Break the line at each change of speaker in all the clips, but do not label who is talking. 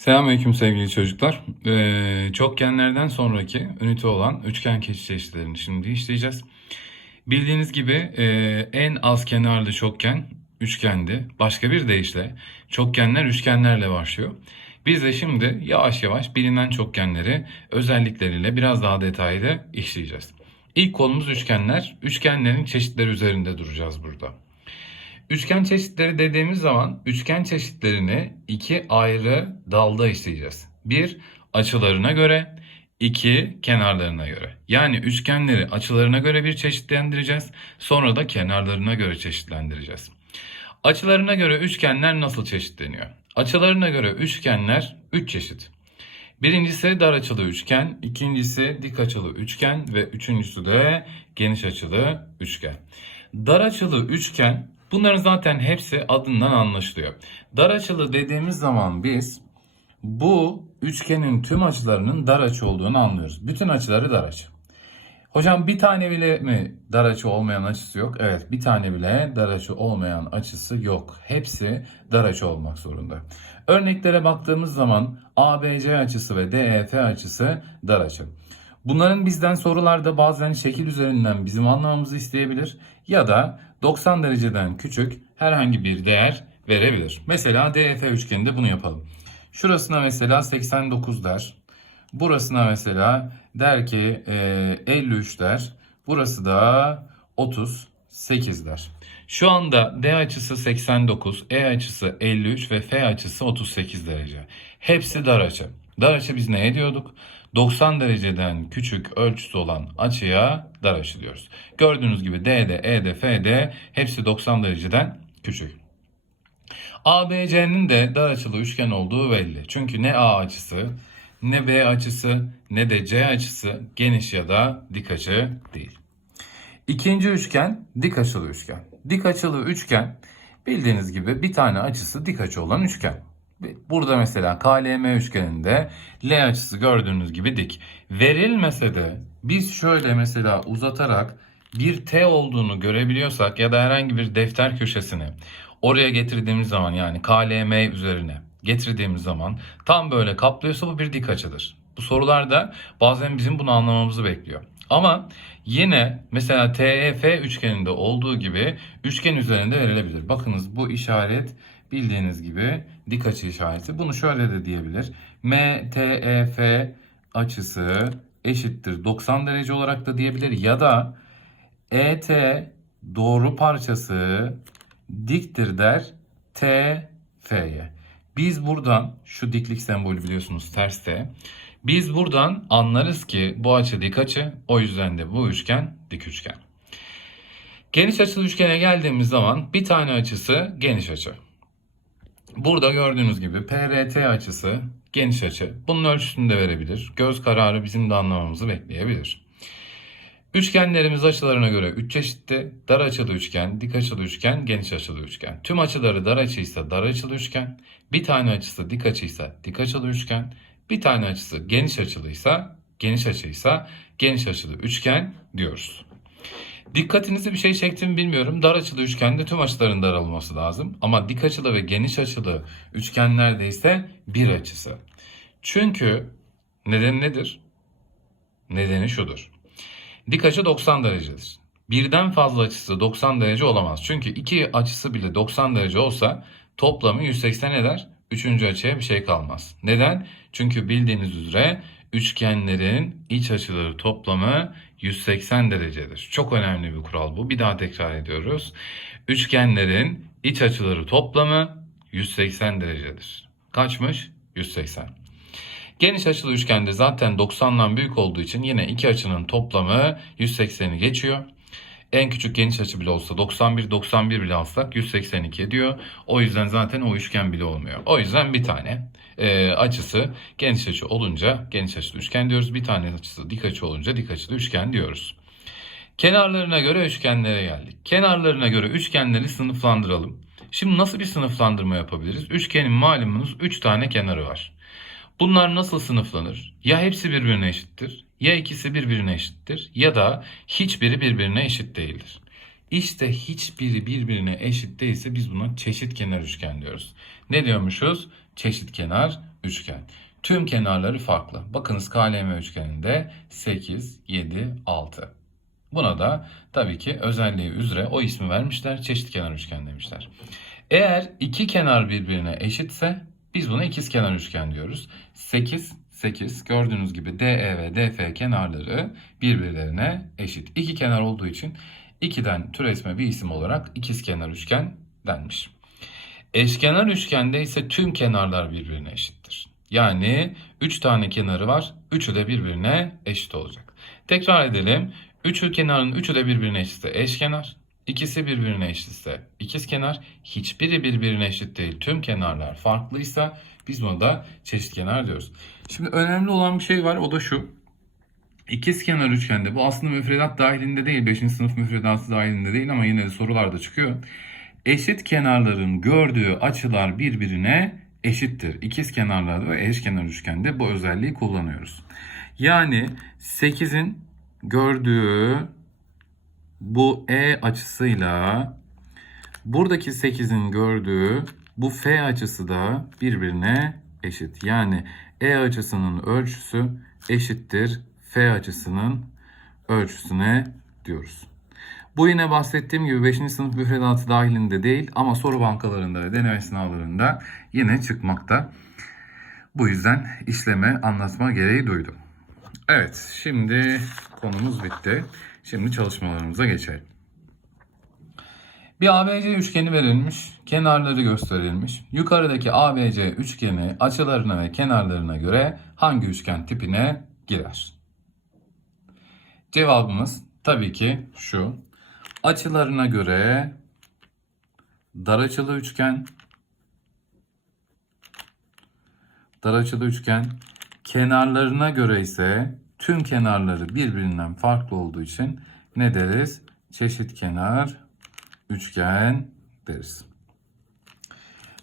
Selamünaleyküm sevgili çocuklar. Ee, çokgenlerden sonraki ünite olan üçgen keçi çeşitlerini şimdi işleyeceğiz. Bildiğiniz gibi e, en az kenarlı çokgen üçgendi. Başka bir deyişle çokgenler üçgenlerle başlıyor. Biz de şimdi yavaş yavaş bilinen çokgenleri özellikleriyle biraz daha detaylı işleyeceğiz. İlk konumuz üçgenler. Üçgenlerin çeşitleri üzerinde duracağız burada. Üçgen çeşitleri dediğimiz zaman üçgen çeşitlerini iki ayrı dalda işleyeceğiz. Bir açılarına göre, iki kenarlarına göre. Yani üçgenleri açılarına göre bir çeşitlendireceğiz. Sonra da kenarlarına göre çeşitlendireceğiz. Açılarına göre üçgenler nasıl çeşitleniyor? Açılarına göre üçgenler 3 çeşit. Birincisi dar açılı üçgen, ikincisi dik açılı üçgen ve üçüncüsü de geniş açılı üçgen. Dar açılı üçgen bunların zaten hepsi adından anlaşılıyor. Dar açılı dediğimiz zaman biz bu üçgenin tüm açılarının dar açı olduğunu anlıyoruz. Bütün açıları dar açı. Hocam bir tane bile mi dar açı olmayan açısı yok? Evet bir tane bile dar açı olmayan açısı yok. Hepsi dar açı olmak zorunda. Örneklere baktığımız zaman ABC açısı ve DEF açısı dar açı. Bunların bizden sorularda bazen şekil üzerinden bizim anlamamızı isteyebilir ya da 90 dereceden küçük herhangi bir değer verebilir. Mesela DEF üçgeninde bunu yapalım. Şurasına mesela 89 der. Burasına mesela der ki e, 53 der. Burası da 38 der. Şu anda D açısı 89, E açısı 53 ve F açısı 38 derece. Hepsi dar açı. Dar açı biz ne diyorduk? 90 dereceden küçük ölçüsü olan açıya dar açı diyoruz. Gördüğünüz gibi D'de, E'de, F'de hepsi 90 dereceden küçük. ABC'nin de dar açılı üçgen olduğu belli. Çünkü ne A açısı, ne B açısı, ne de C açısı geniş ya da dik açı değil. İkinci üçgen dik açılı üçgen. Dik açılı üçgen bildiğiniz gibi bir tane açısı dik açı olan üçgen. Burada mesela KLM üçgeninde L açısı gördüğünüz gibi dik. Verilmese de biz şöyle mesela uzatarak bir T olduğunu görebiliyorsak ya da herhangi bir defter köşesini oraya getirdiğimiz zaman yani KLM üzerine getirdiğimiz zaman tam böyle kaplıyorsa bu bir dik açıdır. Bu sorularda bazen bizim bunu anlamamızı bekliyor. Ama yine mesela TEF üçgeninde olduğu gibi üçgen üzerinde verilebilir. Bakınız bu işaret bildiğiniz gibi dik açı işareti. Bunu şöyle de diyebilir. MTEF açısı eşittir 90 derece olarak da diyebilir ya da ET doğru parçası diktir der TF'ye. Biz buradan şu diklik sembolü biliyorsunuz terste. Biz buradan anlarız ki bu açı dik açı. O yüzden de bu üçgen dik üçgen. Geniş açılı üçgene geldiğimiz zaman bir tane açısı geniş açı. Burada gördüğünüz gibi PRT açısı geniş açı. Bunun ölçüsünü de verebilir. Göz kararı bizim de anlamamızı bekleyebilir. Üçgenlerimiz açılarına göre 3 çeşitti. Dar açılı üçgen, dik açılı üçgen, geniş açılı üçgen. Tüm açıları dar açıysa dar açılı üçgen. Bir tane açısı dik açıysa dik açılı üçgen. Bir tane açısı geniş açılıysa geniş açıysa geniş açılı üçgen diyoruz. Dikkatinizi bir şey çekti mi bilmiyorum. Dar açılı üçgende tüm açıların dar olması lazım. Ama dik açılı ve geniş açılı üçgenlerde ise bir açısı. Çünkü neden nedir? Nedeni şudur. Dik açı 90 derecedir. Birden fazla açısı 90 derece olamaz. Çünkü iki açısı bile 90 derece olsa toplamı 180 eder. Üçüncü açıya bir şey kalmaz. Neden? Çünkü bildiğiniz üzere üçgenlerin iç açıları toplamı 180 derecedir. Çok önemli bir kural bu. Bir daha tekrar ediyoruz. Üçgenlerin iç açıları toplamı 180 derecedir. Kaçmış? 180. Geniş açılı üçgende zaten 90'dan büyük olduğu için yine iki açının toplamı 180'i geçiyor. En küçük geniş açı bile olsa 91 91 bile alsak 182 ediyor. O yüzden zaten o üçgen bile olmuyor. O yüzden bir tane e, açısı geniş açı olunca geniş açılı üçgen diyoruz. Bir tane açısı dik açı olunca dik açılı üçgen diyoruz. Kenarlarına göre üçgenlere geldik. Kenarlarına göre üçgenleri sınıflandıralım. Şimdi nasıl bir sınıflandırma yapabiliriz? Üçgenin malumunuz 3 tane kenarı var. Bunlar nasıl sınıflanır? Ya hepsi birbirine eşittir, ya ikisi birbirine eşittir ya da hiçbiri birbirine eşit değildir. İşte hiçbiri birbirine eşit değilse biz buna çeşit kenar üçgen diyoruz. Ne diyormuşuz? Çeşit kenar üçgen. Tüm kenarları farklı. Bakınız KLM üçgeninde 8, 7, 6. Buna da tabii ki özelliği üzere o ismi vermişler. Çeşit kenar üçgen demişler. Eğer iki kenar birbirine eşitse biz buna ikizkenar üçgen diyoruz. 8, 8 gördüğünüz gibi DE ve DF kenarları birbirlerine eşit. İki kenar olduğu için 2'den türetme bir isim olarak ikizkenar üçgen denmiş. Eşkenar üçgende ise tüm kenarlar birbirine eşittir. Yani 3 tane kenarı var. Üçü de birbirine eşit olacak. Tekrar edelim. Üçü kenarın üçü de birbirine eşitse eşkenar. İkisi birbirine eşitse ikizkenar. Hiçbiri birbirine eşit değil. Tüm kenarlar farklıysa biz buna da çeşitkenar diyoruz. Şimdi önemli olan bir şey var o da şu. İkizkenar üçgende bu aslında müfredat dahilinde değil. 5. sınıf müfredatı dahilinde değil ama yine de sorularda çıkıyor. Eşit kenarların gördüğü açılar birbirine eşittir. İkiz kenarlarda ve eşkenar üçgende bu özelliği kullanıyoruz. Yani 8'in gördüğü bu E açısıyla buradaki 8'in gördüğü bu F açısı da birbirine eşit. Yani E açısının ölçüsü eşittir F açısının ölçüsüne diyoruz. Bu yine bahsettiğim gibi 5. sınıf müfredatı dahilinde değil ama soru bankalarında ve deneme sınavlarında yine çıkmakta. Bu yüzden işleme anlatma gereği duydum. Evet şimdi konumuz bitti. Şimdi çalışmalarımıza geçelim. Bir ABC üçgeni verilmiş, kenarları gösterilmiş. Yukarıdaki ABC üçgeni açılarına ve kenarlarına göre hangi üçgen tipine girer? Cevabımız tabii ki şu. Açılarına göre dar açılı üçgen, dar açılı üçgen, kenarlarına göre ise tüm kenarları birbirinden farklı olduğu için ne deriz? Çeşit kenar üçgen deriz.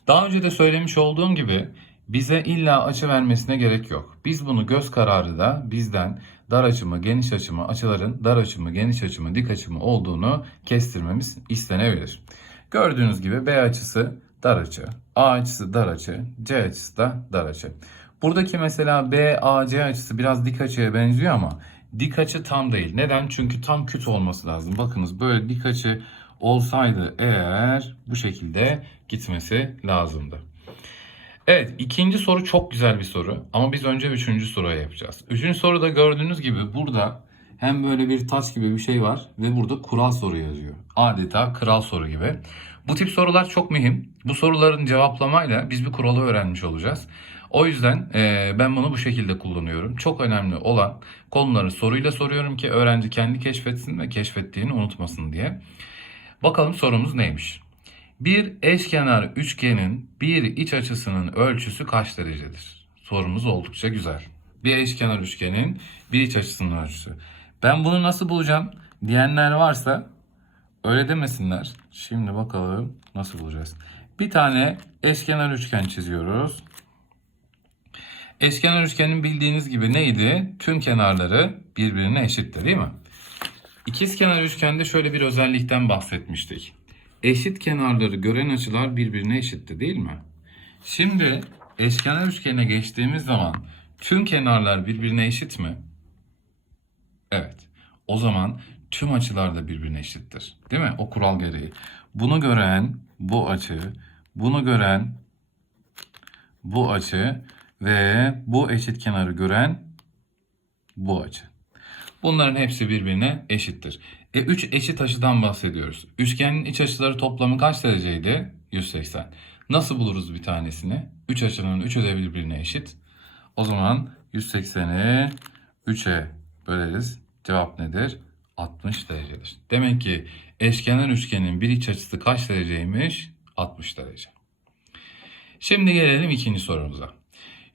Daha önce de söylemiş olduğum gibi bize illa açı vermesine gerek yok. Biz bunu göz kararı da bizden dar açımı, geniş açımı, açıların dar açımı, geniş açımı, dik açımı olduğunu kestirmemiz istenebilir. Gördüğünüz gibi B açısı dar açı, A açısı dar açı, C açısı da dar açı. Buradaki mesela BAC açısı biraz dik açıya benziyor ama dik açı tam değil. Neden? Çünkü tam küt olması lazım. Bakınız böyle dik açı olsaydı eğer bu şekilde gitmesi lazımdı. Evet ikinci soru çok güzel bir soru ama biz önce üçüncü soruya yapacağız. Üçüncü soruda gördüğünüz gibi burada hem böyle bir taç gibi bir şey var ve burada kural soru yazıyor. Adeta kral soru gibi. Bu tip sorular çok mühim. Bu soruların cevaplamayla biz bir kuralı öğrenmiş olacağız. O yüzden e, ben bunu bu şekilde kullanıyorum. Çok önemli olan konuları soruyla soruyorum ki öğrenci kendi keşfetsin ve keşfettiğini unutmasın diye. Bakalım sorumuz neymiş? Bir eşkenar üçgenin bir iç açısının ölçüsü kaç derecedir? Sorumuz oldukça güzel. Bir eşkenar üçgenin bir iç açısının ölçüsü. Ben bunu nasıl bulacağım diyenler varsa öyle demesinler. Şimdi bakalım nasıl bulacağız. Bir tane eşkenar üçgen çiziyoruz. Eşkenar üçgenin bildiğiniz gibi neydi? Tüm kenarları birbirine eşitti değil mi? İkizkenar üçgende şöyle bir özellikten bahsetmiştik. Eşit kenarları gören açılar birbirine eşitti değil mi? Şimdi eşkenar üçgene geçtiğimiz zaman tüm kenarlar birbirine eşit mi? Evet. O zaman tüm açılar da birbirine eşittir. Değil mi? O kural gereği. Bunu gören bu açı, bunu gören bu açı ve bu eşit kenarı gören bu açı. Bunların hepsi birbirine eşittir. E 3 eşit açıdan bahsediyoruz. Üçgenin iç açıları toplamı kaç dereceydi? 180. Nasıl buluruz bir tanesini? 3 açının 3'ü de birbirine eşit. O zaman 180'i 3'e böleriz. Cevap nedir? 60 derecedir. Demek ki eşkenar üçgenin bir iç açısı kaç dereceymiş? 60 derece. Şimdi gelelim ikinci sorumuza.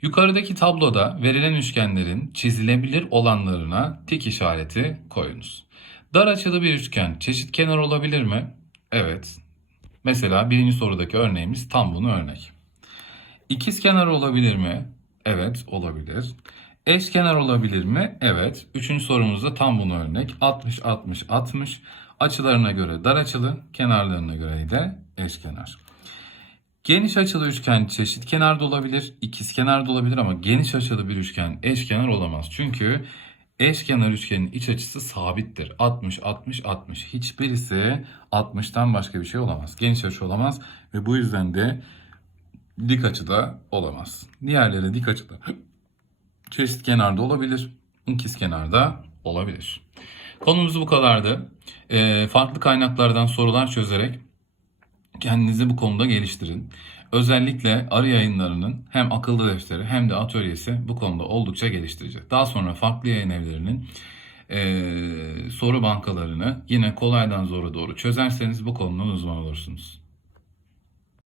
Yukarıdaki tabloda verilen üçgenlerin çizilebilir olanlarına tik işareti koyunuz. Dar açılı bir üçgen çeşit kenar olabilir mi? Evet. Mesela birinci sorudaki örneğimiz tam bunu örnek. İkiz kenar olabilir mi? Evet olabilir. Eşkenar olabilir mi? Evet. Üçüncü sorumuzda tam bunu örnek. 60, 60, 60. Açılarına göre dar açılı, kenarlarına göre de eşkenar. Geniş açılı üçgen çeşit kenarda olabilir, ikiz kenarda olabilir ama geniş açılı bir üçgen eşkenar olamaz. Çünkü eşkenar üçgenin iç açısı sabittir. 60, 60, 60. Hiçbirisi 60'tan başka bir şey olamaz. Geniş açı olamaz ve bu yüzden de dik açıda olamaz. Diğerleri dik açıda çeşit kenarda olabilir, ikiz kenarda olabilir. Konumuz bu kadardı. Ee, farklı kaynaklardan sorular çözerek kendinizi bu konuda geliştirin. Özellikle arı yayınlarının hem akıllı defteri hem de atölyesi bu konuda oldukça geliştirecek. Daha sonra farklı yayın evlerinin eee, soru bankalarını yine kolaydan zora doğru çözerseniz bu konunun uzmanı olursunuz.